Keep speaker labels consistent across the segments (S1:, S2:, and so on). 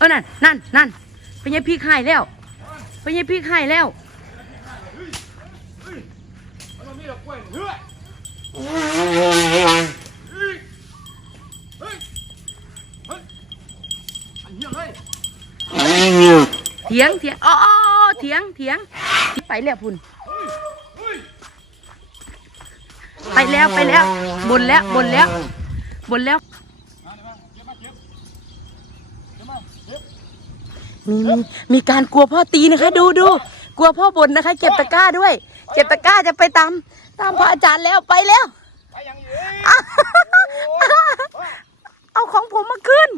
S1: เออนั่นนั่นนั่นไปยังพี่ไข่แล้วไปยังพี่ไข่แล้ว
S2: เทียเลย
S1: เถียงเถียงอ๋อเถียงเถียงไปแล้วพุ่นไปแล้วไปแล้วบนแล้วบนแล้วบนแล้ว
S2: มาเลยมาเก็บมาเก็บเก็บมาเก็บ
S1: มีมีมีการกลัวพ่อตีนะคะ ดูดูกลัวพ่อบ่นนะคะ เก็บตะกร้าด้วย เก็บตะกร้าจะไปตามตามพระอาจารย์แล้วไปแล้ว
S2: ไปยังอีก
S1: อะเอาของผมมาคืน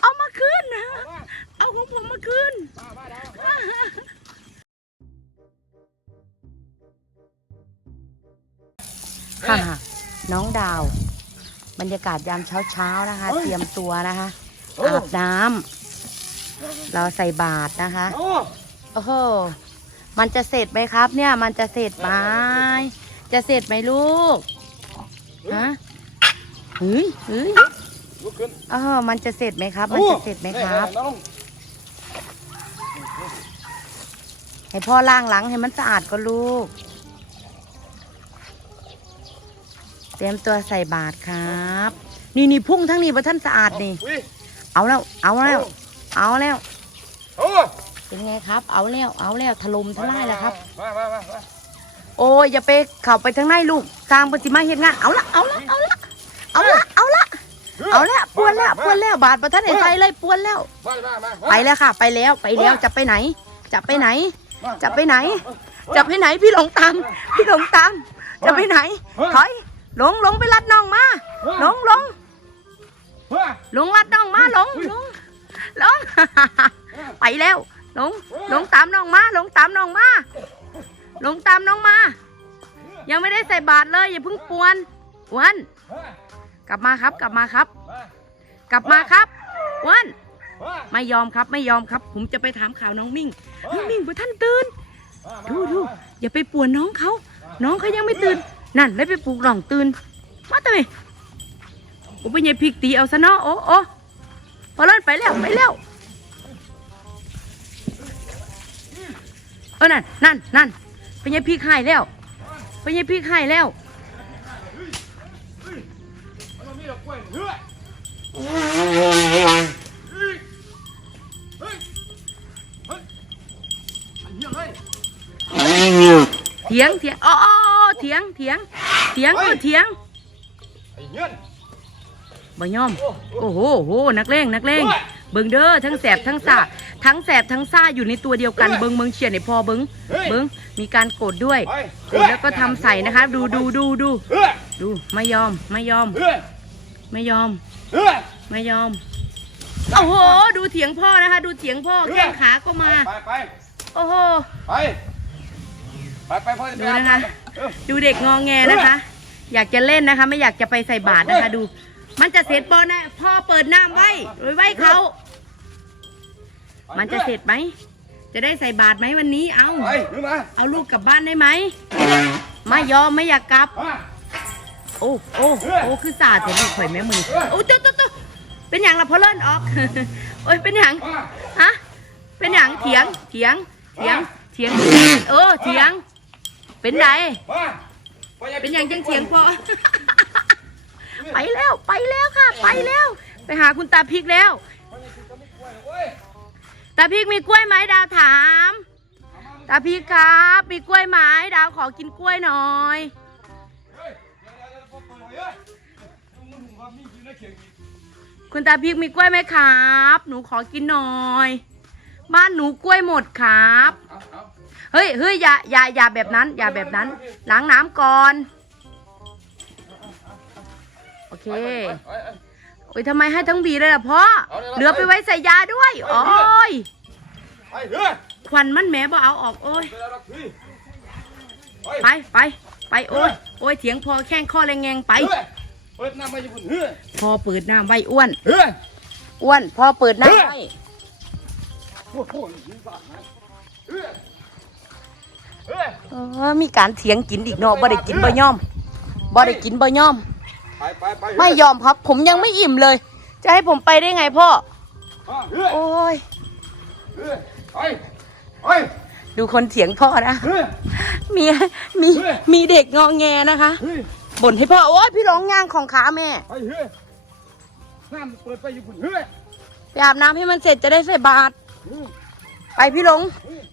S1: เอามาคืนเอาของผมมาคืน
S2: มามาดาว
S1: ค่ะน้องดาว บรรยากาศยามเช้าๆนะคะ เตรียมตัวนะคะอาบน้ำ เราใส่บาตรนะคะ
S2: โอ้
S1: โอ้โห มันจะเสร็จไหมครับ เนี่ย มันจะเสร็จไหมจะเสร็จไหมลูก ฮะเฮ้ยเฮ้ย
S2: ลุกขึ้น
S1: เออมันจะเสร็จไหมครับ มันจะเสร็จไหมครับ
S2: น้อง
S1: ให้พ่อล้างหลังให้มันสะอาดก็ลูก เตรียมตัวใส่บาตรครับ นี่นี่พุ่งทั้งนี้ว่าท่านสะอาดนี่
S2: วิ
S1: เอาแล้ว เอาแล้ว เอาแล้ว
S2: โอ้
S1: เป็นไงครับ เอาแล้ว เอาแล้วถล่มทลายแล้วครับ
S2: มามามามา
S1: โอ้ยอย่าไปเข้าไปทางในลูกสร้างปฏิมาเฮ็ดงานเอาละเอาละเอาละเอาละเอาละเอาละปวนแล้วปวนแล้วบาดประทันไอ้ใจเลยปวนแล้ว
S2: มามามา
S1: ไปแล้วค่ะ ไปแล้วไปแล้วจะไปไหน จะไปไหน จะไปไหน จะไปไหนพี่หลงตาม พี่หลงตาม จะไปไหน ถอยหลงหลงไปรัดน้องมาหลงหลง
S2: เฮ้ย
S1: หลงรัดน้องมาหลงหลงห ลง ไปแล้วหลงหลงตามน้องมาหลงตามน้องมาหลงตามน้องมา ยังไม่ได้ใส่บาตรเลย อย่าเพิ่งปวนอ้วัน
S2: เฮ้ย
S1: กลับมาครับ กลับมาครับ
S2: มาก
S1: ลับมาครับอ้วัน
S2: มา
S1: ไม่ยอมครับ ไม่ยอมครับ ผมจะไปถามข่าวน้องมิ่ง น้องมิ่งบ่ท่านตื่น ดูดูอย่าไปป่วนน้องเขา น้องเขายังไม่ตื่น นั่นเลยไปปลุกหล่องตื่น มาทำไมโอ้ไปยัยพริกตีเอาซะเนาะโอ้โอ้ พอเล่นไปแล้วไปแล้วเออนั่นนั่นนั่นไปยัยพริกหายแล้วไปยัยพริกหายแล้ว
S2: เทียเลย
S1: เถียงเถียงอ๋อเถียงเถียงเถียงเออเถียง
S2: ไอ้เงี้ย
S1: บ่ยอม
S2: โอ้
S1: โอ้โหโหนักเลงนักเลงเบิงเด้อทั้งแสบทั้งซ่าทั้งแสบทั้งซ่าอยู่ในตัวเดียวกันเบิงเบิงเฉียดให้พอเบิงเบิงมีการโกรธด้วย
S2: ไป
S1: โกรธแล้วก็ทำใส่นะคะ ดูดูดูดู
S2: เฮ้ย
S1: ดูไม่ยอมไม่ยอม
S2: เฮ้ย
S1: ไม่ยอม
S2: เฮ้ย
S1: ไม่ยอมโอ้โห ดูเถียงพ่อนะคะ ดูเถียงพ่อแข้งขาก็มา
S2: ไปไป
S1: โอ้โห
S2: ไปไปไปพ่อจะ
S1: ดู
S2: ไปอาบ
S1: นะคะ
S2: น้ำเออ
S1: ดูเด็กงองแงนะคะ อยากจะเล่นนะคะ ไม่อยากจะไปใส่บาตรนะคะดู มันจะเสร็จปอนะพ่อเปิดน้ำไว้ไว้ไว้เขา มันจะเสร็จไหม จะได้ใส่บาตรไหมวันนี้ เอา
S2: ไปขึ้นมา
S1: เอาลูกกลับบ้านได้ไหม ไม่ยอมไม่อยากกลับ
S2: มา
S1: โอ้โอ้โอ้คือสาดแต่ลูกข่อยแม่มือโอ้ตุ๊ตุ๊ตุ๊เป็นอย่างละพอเลิ่นออก โอ้ยเป็นอย่าง
S2: มา
S1: ฮะ เป็นอย่างเถียง เถียง เถียง เถียง เออเถียง เป็นไง
S2: มาพ่จะ
S1: เป็นอย่างจังเถียงพอ ไปแล้วไปแล้วค่ะ ไปแล้ว ไปหาคุณตาพริกแล้ว ตาพริกมีกล้วยไหมดาวถาม ตาพริกครับ มีกล้วยไหมดาวขอกินกล้วยหน่อยคุณตาพริกมีกล้วยไหมครับ หนูขอกินหน่อย บ้านหนูกล้วยหมดครับ
S2: เฮ้
S1: ยเฮ้ยอย่าอย่าอย่าแบบนั้น อย่าแบบนั้น ล้างน้ำก่อน เค
S2: ไปไปไป
S1: โอ้ยทำไมให้ทั้งบีเลยล่ะพ่อ
S2: เอาเลย
S1: เหลือไปไว้ใส่ยาด้วย โอ้ย
S2: ไปเฮ้ย
S1: ควันมันแหมบ่เอาออกโอ้ย
S2: ไปแล้วนะพี่
S1: ไปไปไปโอ้ยโอ้ยเถียงพอแข้งข้อแรงแงงไป
S2: เฮ้ยเปิดน้ำมาอยู่คนเฮ้ย
S1: พอเปิดน้ำไว้อ้วน
S2: เฮ้ย
S1: อ้วนพอเปิดน้ำไว้
S2: โอ้โหยิงบาดนะเฮ้ยเฮ้ย
S1: เออมีการเถียงกินอีกเนาะบ่ได้กินบ่ยอมบ่ได้กินบ่ยอม
S2: ไปไปไป
S1: ไม่ยอมครับ ผมยังไม่อิ่มเลย จะให้ผมไปได้ไงพ่อ
S2: ไปอ่าเฮ้ย
S1: โอ้ย
S2: เฮ้ยไปเฮ้ย
S1: ดูคนเสียงพ่อนะ
S2: เฮ้ย
S1: มีมีมีเด็กงอแงนะคะ
S2: เฮ้ย
S1: บ่นให้พ่อ โอ้ยพี่หลงย่างของขาแม่
S2: ไปเฮ้ยน้ำเปิดไปอยู่พุ่นเฮ้ย
S1: ไปอาบน้ำให้มันเสร็จจะได้ใส่บาตร
S2: เฮ้ย
S1: ไปพี่หลง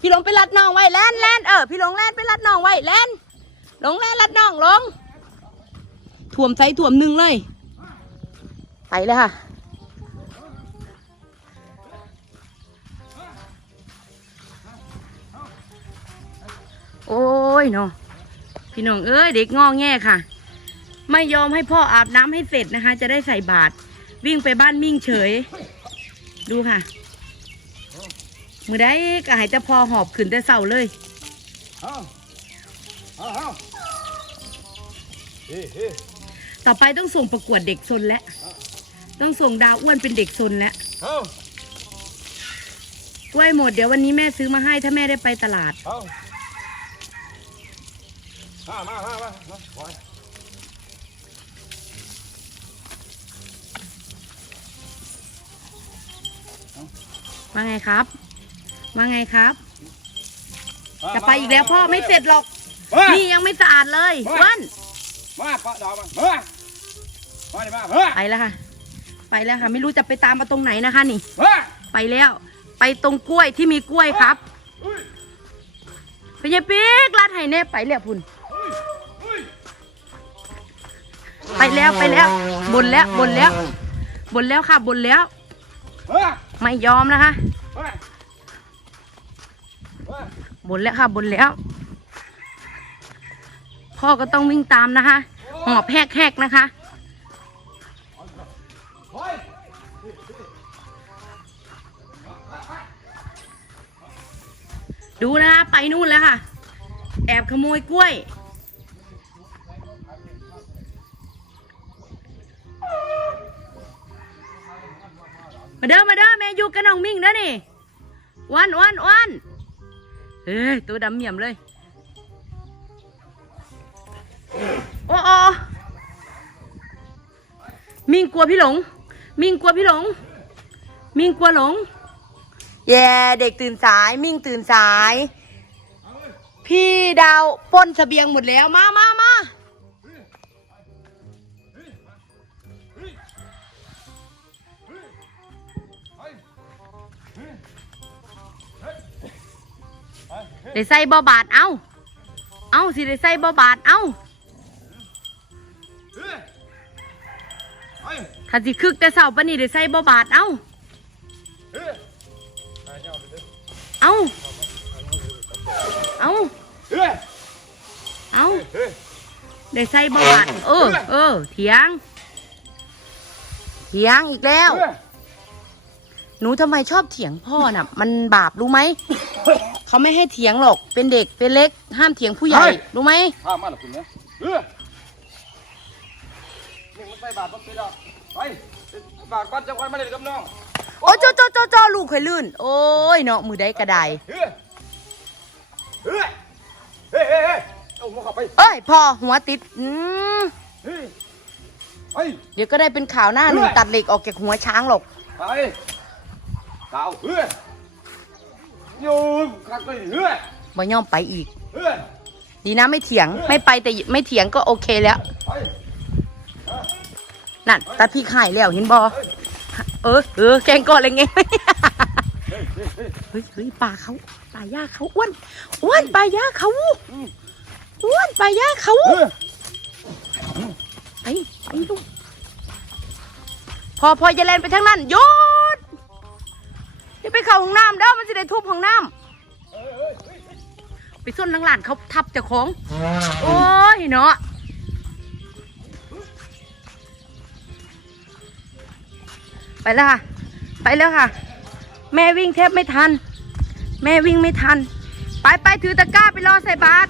S1: พี่หลงไปรัดน้องไว้แล่นแล่นเออพี่หลงแล่นไปรัดน้องไว้แล่นหลงแล่นรัดน้องลง ถ่วมใส่ถ่วมหนึ่งเลย ไปเลยค่ะ โอ้ยเนาะพี่น้องเอ้ยเด็กงอแงค่ะ ไม่ยอมให้พ่ออาบน้ำให้เสร็จนะคะ จะได้ใส่บาตรวิ่งไปบ้านมิ่งเฉย ดูค่ะ มือได้ก็หายแต่พอหอบขึ้นแต่เศร้าเลย
S2: เอาเอาเอาเฮ้ยเฮ้ย
S1: ต่อไปต้องส่งประกวดเด็กซนแล้วต้องส่งดาวอ้วนเป็นเด็กซนแล้ว
S2: เอา
S1: กล้วยหมดเดี๋ยววันนี้แม่ซื้อมาให้ถ้าแม่ได้ไปตลาด
S2: เอามามามามามาปล่อย
S1: ว่าไงครับว่าไงครับ
S2: มา
S1: จะไปอีกแล้วพ่อไม่เสร็จหรอก
S2: มา
S1: นี่ยังไม่สะอาดเลย
S2: มา
S1: อ้วัน
S2: มาปะดาวมามามาดิมามา
S1: ไปแล้วค่ะ ไปแล้วค่ะ ไม่รู้จะไปตามมาตรงไหนนะคะนี่
S2: มา
S1: ไปแล้ว ไปตรงกล้วยที่มีกล้วยครับ
S2: เฮ้ย
S1: พญาปีกลาดไห้แน่ไปแล้วพุ่น
S2: เฮ้ยเฮ้ย
S1: ไปแล้วไปแล้ว บนแล้วบนแล้ว บนแล้วค่ะบนแล้ว
S2: มา
S1: ไม่ยอมนะคะ
S2: มามา
S1: บนแล้วค่ะบนแล้ว พ่อก็ต้องวิ่งตามนะคะ หอบแหกๆนะคะ ดูนะคะไปนู่นแล้วค่ะ แอบขโมยกล้วย มาเด้อมาเด้อแม่อยู่กับน้องมิ่งเด้อนี่วันวันวันเฮ้ยตัวดำเหี่ยมเลย โอ้โอมิ่งกลัวพี่หลง มิ่งกลัวพี่หลง มิ่งกลัวหลง แย่เด็กตื่นสายมิ่งตื่นสาย พี่ดาวป้นเสบียงหมดแล้วมามามาได้ใส่บอบาทเอาเอาสิได้ใส่บอบาทเอาถ้าสิคึกแต่เสาปนี่ได้ใส่บอบาทเอา
S2: ได้
S1: ใส่บอบาทเออ เออ เถียง เถียงอีกแล้ว
S2: เฮ้ย
S1: หนูทำไมชอบเถียงพ่อน่ะ มันบาปรู้ไหม เขาไม่ให้เถียงหรอก เป็นเด็ก เป็นเล็ก ห้ามเถียงผู้ใหญ่ รู้ไหม
S2: ข้ามาหรอคุณเนี่ยเฮ้ยนี่มันใส่บาทต้องไปแล้วไปบาทก้อนจะควันมาเลยกับน้อง
S1: โอ้โจโจโจโจลูกเคยลื่น โอ้ยเนาะมือได้กระได
S2: เฮ้ยเฮ้ยเฮ้ย เฮ้ยเฮ้ยเอาหัวเข้าไป
S1: เอ้ยพ่อหัวติดอืม
S2: เฮ้ยเฮ้ย
S1: เดี๋ยวก็ได้เป็นข่าวหน้าหนึ่งตัดเหล็กออกจากหัวช้างหรอก
S2: ไปเต่าเฮ้ยโยมคักเลยเฮ้ย
S1: บ่ย่อมไปอีก
S2: เฮ้ย
S1: ดีนะไม่เถียงไม่ไปแต่ไม่เถียงก็โอเคแล้ว
S2: ไป
S1: นั่นตัดพี่ข่ายแล้วเห็นบอเออเออแกงก่อนเลยไง
S2: เฮ้ยเฮ้ยเฮ้ย
S1: เฮ้ยเฮ้ยปลาเขาปลาย่าเขาอ้วนอ้วนปลาย่าเขาอ้ วนปลาย่าเขา
S2: เฮ้ย
S1: ไปไปลูกพอพอจะแลนไปทางนั้นหยุดอย่าไปเข้าห้องน้ำเด้อมันจะได้ทุบห้องน้ำไปส้นหลังหลานเขาทับเจ้าของ โอ้ยเนาะไปแล้วค่ะ ไปแล้วค่ะ แม่วิ่งแทบไม่ทัน แม่วิ่งไม่ทัน ไปไปถือตะกร้าไปรอใส่บาตร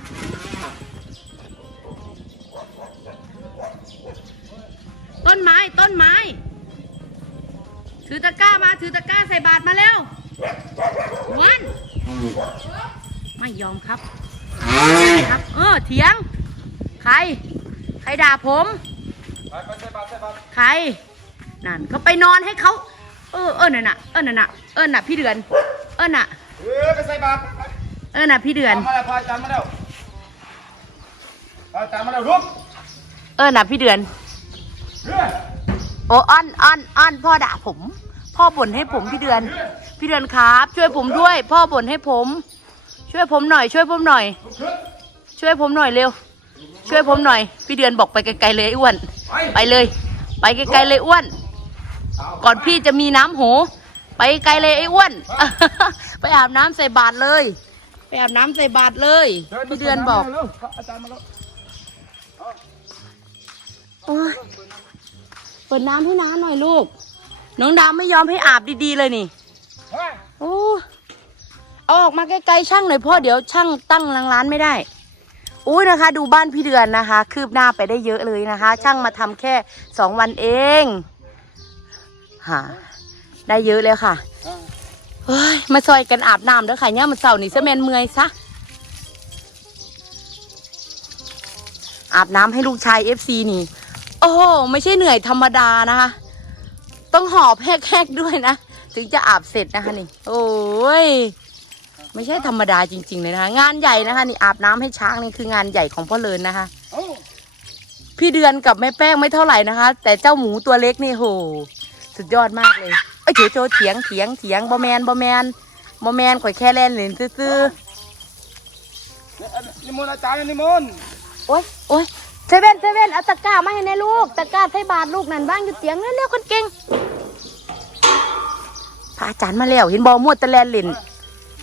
S1: ต้นไม้ต้นไม้ ถือตะกร้ามาถือตะกร้าใส่บาตรมาเร็ววันไม่ยอมครับครับ เออเถียง ใคร ใครด่าผม
S2: ไปไปใส่บาทใส่บาท
S1: ใคร นั่นเขาไปนอนให้เขาเอออเออน่ะน่ะเออน่ะน่ะเออน่ะพี่เดือน เออน่ะ
S2: เออไปใส่บาตร
S1: เออน่ะพี่เดือน
S2: มาแล้วพาอาจารย์มาแล้วพาอาจารย์มาแล้วลุก
S1: เออน่ะพี่เดือน
S2: เฮ้ย
S1: โอ้อ้อนอ้อนอ้อนพ่อด่าผม พ่อบ่นให้ผมพี่เดือน พี่เดือนครับ ช่วยผมด้วย พ่อบ่นให้ผม ช่วยผมหน่อย ช่วยผมหน่อย
S2: ลุกขึ้น
S1: ช่วยผมหน่อยเร็ว ช่วยผมหน่อย พี่เดือนบอกไปไกลๆเลยไอ้อ้วน
S2: ไป
S1: ไปเลย ไปไกลๆเลยอ้วน ก่อนพี่จะมีน้ำโหไปไกลเลยไอ้อ้วน ไปอาบน้ำใส่บาตรเลย ไปอาบน้ำใส่บาตรเลยพี่เดือนบอก
S2: เร็วอาจารย์มาแล้ว
S1: โอ๊ย เปิดน้ำให้น้าหน่อยลูก น้องดาวไม่ยอมให้อาบดีๆเลยนี่
S2: เฮ้ย
S1: โอ้เอาออกมาใกล้ๆช่างหน่อยพ่อเดี๋ยวช่างตั้งรังร้านไม่ได้อุ้ยนะคะ ดูบ้านพี่เดือนนะคะ คืบหน้าไปได้เยอะเลยนะคะ ช่างมาทำแค่สองวันเองหาได้เยอะเลยค่ะเฮ้ยมาซอยกันอาบน้ำเด้อค่ะเนี่ยมันเสาร์นี่เสแมนเมื่อยซะอาบน้ำให้ลูกชายเอฟซีนี่ โอ้โหไม่ใช่เหนื่อยธรรมดานะคะ ต้องหอบแหกๆด้วยนะ ถึงจะอาบเสร็จนะคะนี่ โอ้ยไม่ใช่ธรรมดาจริง ๆ เลยนะคะงานใหญ่นะคะ นี่อาบน้ำให้ช้างนี่คืองานใหญ่ของพ่อเลินนะคะ
S2: เอ้า
S1: พี่เดือนกับแม่แป้งไม่เท่าไหร่นะคะ แต่เจ้าหมูตัวเล็กนี่โห สุดยอดมากเลยเอ้ยเฉยโจเถียงเถียงเถียงบอแมนบอแมนบอแมนข่อยแค่เล่นเล่นซื่อ
S2: เนี่ยอันนิมนต์อาจารย์นิมนต์
S1: ๆโอ๊ยโอ๊ย เซเว่นเซเว่นเอาตะกร้ามาให้ในลูก ตะกร้าใส่บาทลูกนั่นบ้างอยู่เตียงเร็วๆคนเก่งพระอาจารย์มาแล้ว เห็นบอมวดตะแลนล่น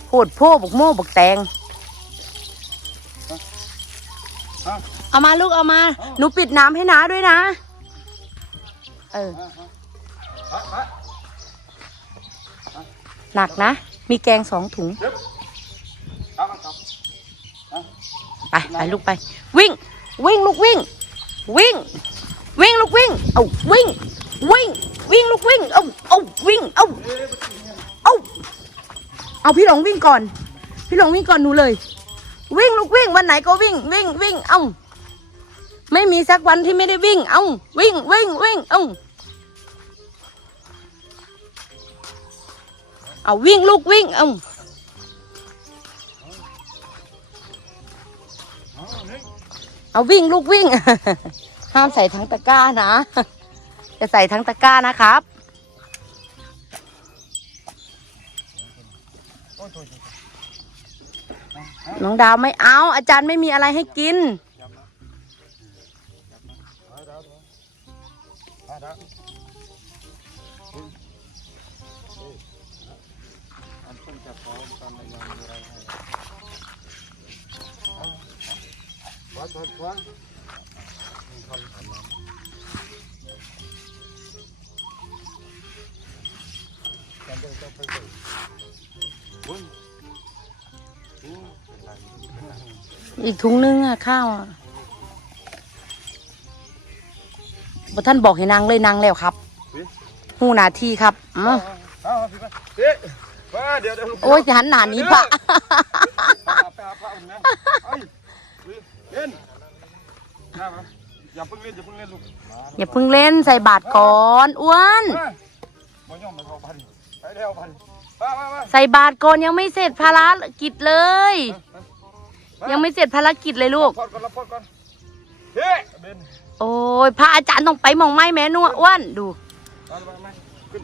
S1: โหดโพ่บกโม่บกแตง
S2: เอา
S1: มาลูกเอามา หนูปิดน้ำให้น้าด้วยนะ เออ หนักนะ มีแกงสองถุง ไป ไปลูกไป วิ่ง วิ่งลูกวิ่ง วิ่ง วิ่งลูกวิ่ง เอาวิ่ง วิ่ง วิ่งลูกวิ่ง เอาเอาวิ่ง เอาเอาเอาพี่หลงวิ่งก่อน พี่หลงวิ่งก่อนหนูเลย วิ่งลูกวิ่งวันไหนก็วิ่ง วิ่งวิ่ง เอาไม่มีสักวันที่ไม่ได้วิ่ง เอาวิ่งวิ่งวิ่งเอาเอาวิ่งลูกวิ่งเอา
S2: เอา
S1: วิ่งลูกวิ่ง ห้ามใส่ทั้งตะกร้านะจะใส่ทั้งตะกร้านะครับน้องดาวไม่เอา อาจารย์ไม่มีอะไรให้กิน
S2: วัดวัดวัดมีคนถามมาจำได้ต้องไปเลยอุ้ยอู้เป็นไร
S1: อีกถุงนึงอะข้าวอะท่านบอกให้นางเลยนางแล้วครับหูหนาทีครับอ้า
S2: วเดี๋ยวเดี๋ยว
S1: โอ้ยหันหนาหนี้
S2: ปะ อุ่นนะเอ้ยเล่นนะมาอย่าเพิ่งเล่นอย่าเพิ่งเล่นลูก
S1: อย่าเพิ่งเล่นใส่บาทก่อนอ้วน
S2: มาบ่ย่อมมาเข้าพันไปแล้วพันมามามา
S1: ใส่บาทก่อนยังไม่เสร็จภารกิจเลย ยังไม่เสร็จภารกิจเลยลูก
S2: พอดก่อนรับพอดก่อนเฮ้เบน
S1: โอ้ยพระอาจารย์ต้องไปหมองไม้แม่นัวอ้วนดู
S2: มามามาขึ้น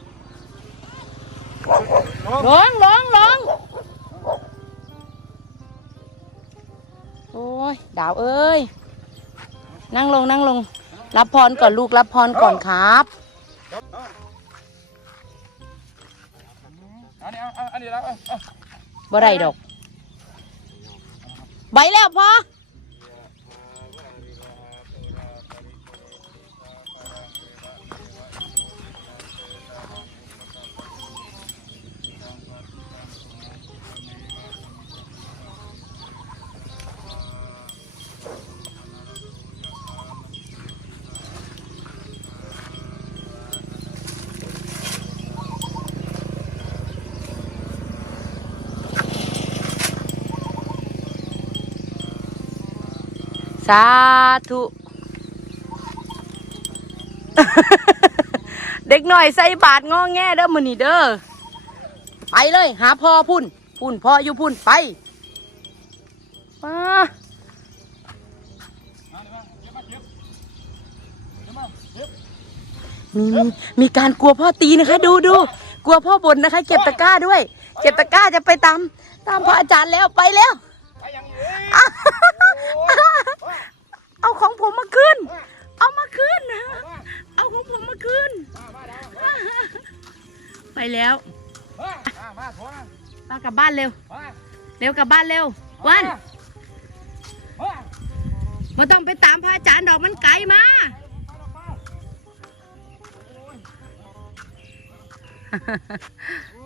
S2: ลง
S1: ลงลง โอ้ยดาวเอ้ย นั่งลงนั่งลง รับพรก่อนลูกรับพรก่อนครับ
S2: อันนี้เอาอันนี้แล้วอา
S1: บ่ได้ดอก ใบแล้วพอาธุ เด็กหน่อยใส่บาทงอแงเด้อมือนี่เด้อ ไปเลย หาพ่อพุ่น พุ่นพ่ออยู่พุ่นไปมามีมีมีการกลัวพ่อตีนะคะ ดูดูกลัวพ่อบ่นนะคะ เก็บตะกร้าด้วย เก็บตะกร้าจะไปตาม ตามพระอาจารย์แล้วไปแล้ว เอาของผมมาคืนเอามาคืนนะเอาของผมมาคืนไปแล้ว
S2: มามามาโถนะ
S1: มากลับบ้านเร็ว เร็วกลับบ้านเร็ว วัน
S2: มา
S1: มาต้องไปตามพระอาจารย์ดอกมันไกลมา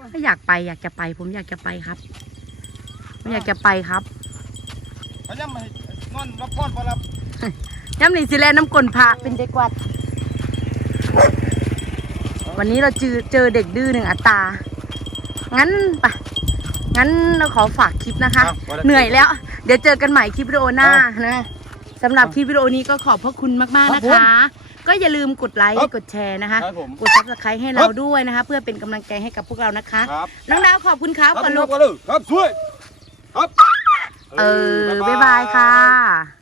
S1: ไม่อยากไปอยากจะไป ผมอยากจะไปครับ ผมอยากจะไปครับ
S2: พยายามให้ นอนรับพรพอรับ
S1: ย้ำหนีสิแลน้ำกลนพระเป็นเด็กวัด วันนี้เราเจอเจอเด็กดื้อหนึ่งอัตรา งั้นปะงั้นเราขอฝากคลิปนะคะเหนื่อยแล้ว เดี๋ยวเจอกันใหม่คลิปวิดีโอหน้านะสำหรับคลิปวิดีโอนี้ก็ขอบพระคุณมากๆนะคะ ก็อย่าลืมกดไลค์ กดแชร์นะคะ
S2: ครับผม
S1: กดซับสไครต์ให้เราด้วยนะคะ เพื่อเป็นกำลังใจให้กับพวกเรานะคะ
S2: ครับ
S1: น้องดาวขอบคุณครับ
S2: ครับ
S1: ก่อนลูก
S2: ครับครับช่วยครับ
S1: เออ บ๊ายบายค่ะ